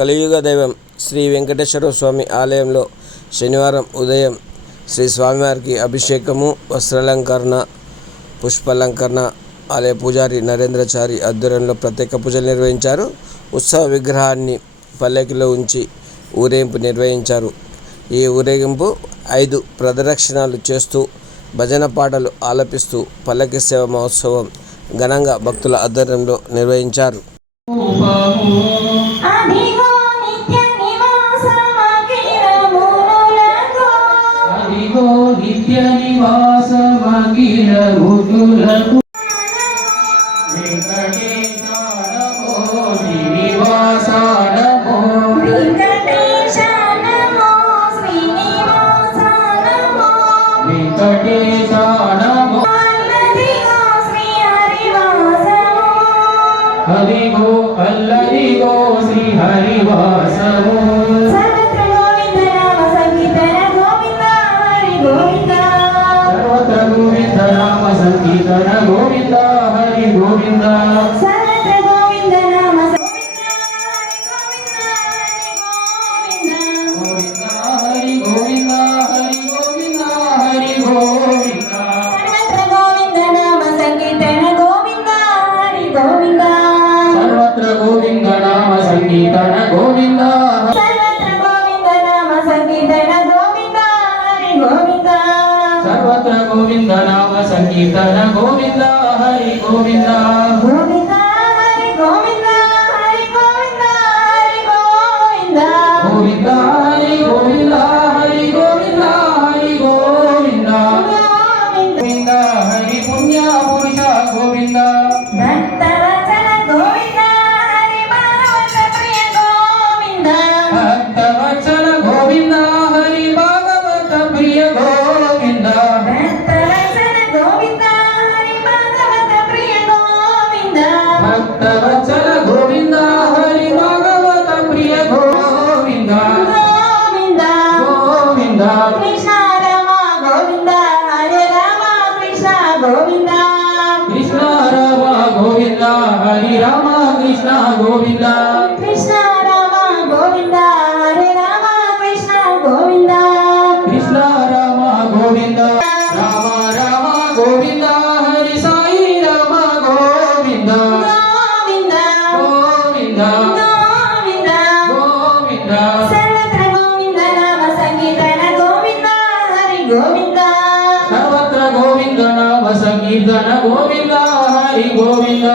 కలియుగ దైవం శ్రీ వెంకటేశ్వర స్వామి ఆలయంలో శనివారం ఉదయం శ్రీ స్వామివారికి అభిషేకము వస్త్రాలంకరణ పుష్పాలంకరణ ఆలయ పూజారి నరేంద్రచారి ఆధ్వర్యంలో ప్రత్యేక పూజలు నిర్వహించారు. ఉత్సవ విగ్రహాన్ని పల్లకిలో ఉంచి ఊరేగింపు నిర్వహించారు. ఈ ఊరేగింపు ఐదు ప్రదక్షిణాలు చేస్తూ భజన పాటలు ఆలపిస్తూ పల్లకి సేవ మహోత్సవం ఘనంగా భక్తుల ఆధ్వర్యంలో నిర్వహించారు. అదిగో నిత్య నివాసమఖిల ఋతులకు శ్రీనివాస నమో వెంకటేశానమో. అల్లదిగో శ్రీ హరివాసము. సంకీర్తన గోవింద హరి గోవింద. సర్వత్ర గోవింద సంకీర్తన గోవింద హరి గోవింద. గోవింద హరి గోవింద హరి గోవింద హరి గోవింద. గోవింద హరి గోవింద హరి గోవింద హరి గోవింద. గోవింద హరి పుణ్య పురుష గోవింద. హరి రామ కృష్ణ గోవింద. కృష్ణ రామ గోవింద హరే రామ కృష్ణ గోవింద. కృష్ణ రామ గోవింద. రామ రామ గోవింద హరి సాయి రామ గోవింద. గోవింద. గోవింద. గోవింద. గోవింద. సర్వత్ర గోవింద నామ సంకీర్తన గోవింద హరి గోవింద. సర్వత్ర గోవింద నామ సంకీర్తన గోవింద హరి గోవింద.